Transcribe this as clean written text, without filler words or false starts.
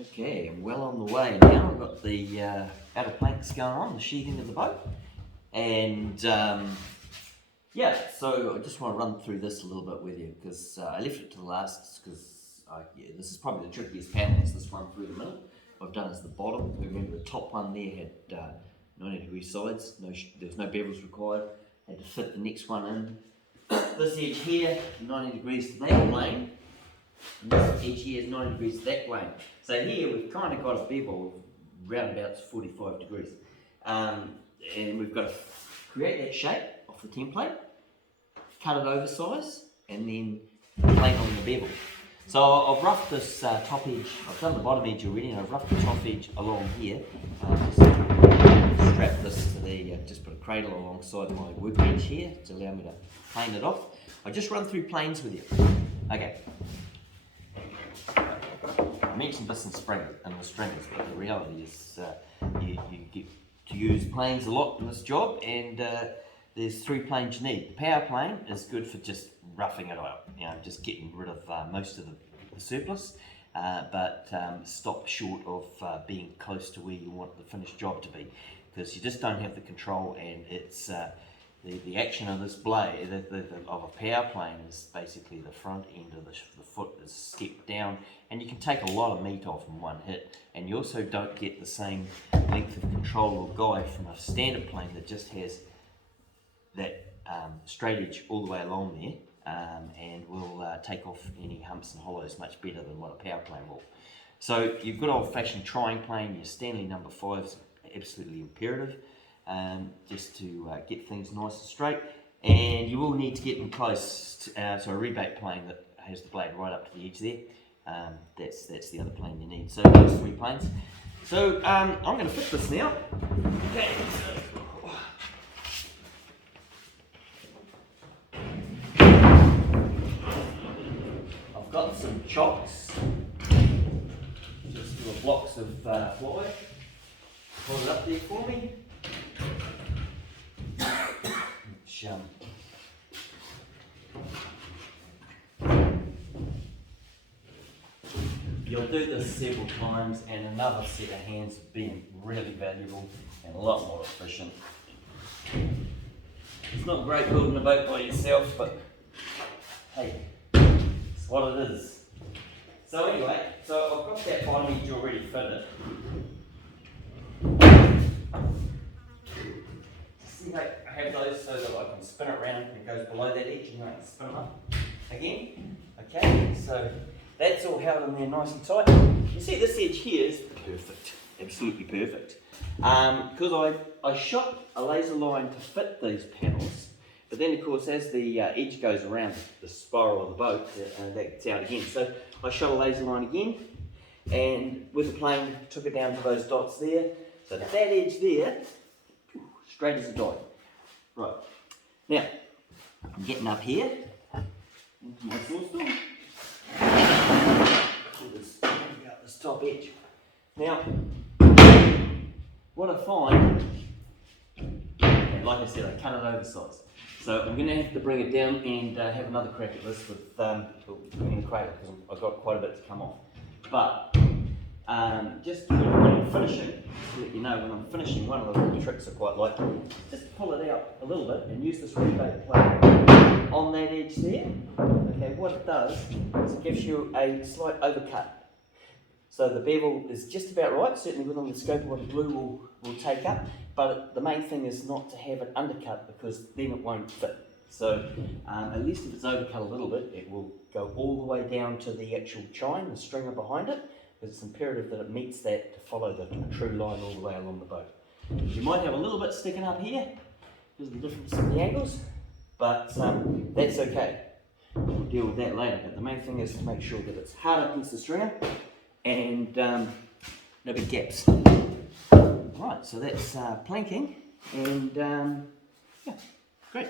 Okay, I'm well on the way now. I've got the outer planks going on, the sheathing of the boat, and yeah, so I just want to run through this a little bit with you because I left it to the last because this is probably the trickiest panel, is this one through the middle. What I've done is the bottom. Remember the top one there had 90-degree sides, there was no bevels required, had to fit the next one in. This edge here, 90 degrees to that plane. And this edge here is 90 degrees to that plane. So here we've kind of got a bevel round about 45 degrees. And we've got to create that shape off the template, cut it oversize, and then plate on the bevel. So I've roughed this top edge, I've done the bottom edge already, and I've roughed the top edge along here. Just strap this to the, just put a cradle alongside my workbench here to allow me to plane it off. I'll just run through planes with you. Okay. I mentioned this in the stringers, but the reality is you get to use planes a lot in this job, and there's 3 planes you need. The power plane is good for just roughing it out, just getting rid of most of the surplus, but stop short of being close to where you want the finished job to be, because you just don't have the control, and it's the action of this blade, of a power plane, is basically the front end of the foot is stepped down, and you can take a lot of meat off in one hit, and you also don't get the same length of control or guide from a standard plane that just has that straight edge all the way along there, and will take off any humps and hollows much better than what a power plane will. So your good old-fashioned trying plane, your Stanley number 5 is absolutely imperative, just to get things nice and straight. And you will need to get them close to, so a rebate plane that has the blade right up to the edge there. That's the other plane you need. So those 3 planes. So I'm going to fit this now. Okay. I've got some chocks, just little blocks of plywood. Hold it up there for me. You'll do this several times, and another set of hands have been really valuable and a lot more efficient. It's not great building a boat by yourself, but hey, it's what it is. So anyway, so I've got that bottom edge already fitted. See how I have those so that I can spin it around and it goes below that edge, and I can spin it up again. Okay, so that's all held in there nice and tight. You see this edge here is perfect, absolutely perfect. Because I shot a laser line to fit these panels, but then of course as the edge goes around the spiral of the boat, that gets out again. So I shot a laser line again, and with the plane took it down to those dots there. So that edge there, straight as a die. Right, now I'm getting up here into my saw stone. This top edge. Now, what I find, and like I said, I cut it oversized. So I'm going to have to bring it down and have another crack at this with in the cradle, because I've got quite a bit to come off. But just when I'm finishing, just to let you know, when I'm finishing, one of the little tricks I quite like, just pull it out a little bit and use this rebate plate on that edge there. Okay, what it does is it gives you a slight overcut. So the bevel is just about right, certainly within the scope of what the glue will take up, but the main thing is not to have it undercut, because then it won't fit. So at least if it's overcut a little bit, it will go all the way down to the actual chine, the stringer behind it, because it's imperative that it meets that to follow the true line all the way along the boat. You might have a little bit sticking up here because of the difference in the angles, but that's okay. We'll deal with that later, but the main thing is to make sure that it's hard up against the stringer and no big gaps. Right, so that's planking, and yeah, great.